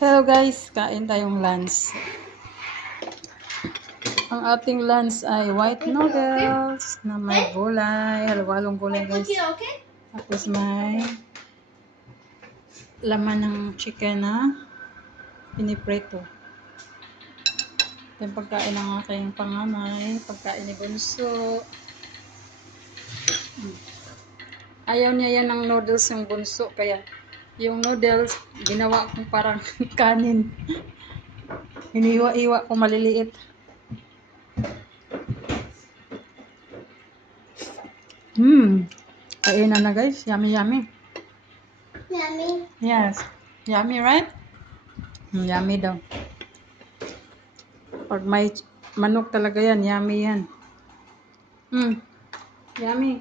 Hello guys, kain tayong lunch. Ang ating lunch ay white noodles na may gulay, halong gulay guys. Tapos may laman ng chicken na piniprito. Ito yung pagkain ng aking panganay, pagkain ni Bunso. Ayaw niya yan ng noodles yung Bunso, kaya yung noodles ginawa kong parang kanin. Hiniwa-iwa ko maliliit. Kainan na guys. Yummy, yummy. Yummy. Yes. Yummy, right? Yummy daw. Pag may manok talaga yan, yummy yan. Yummy.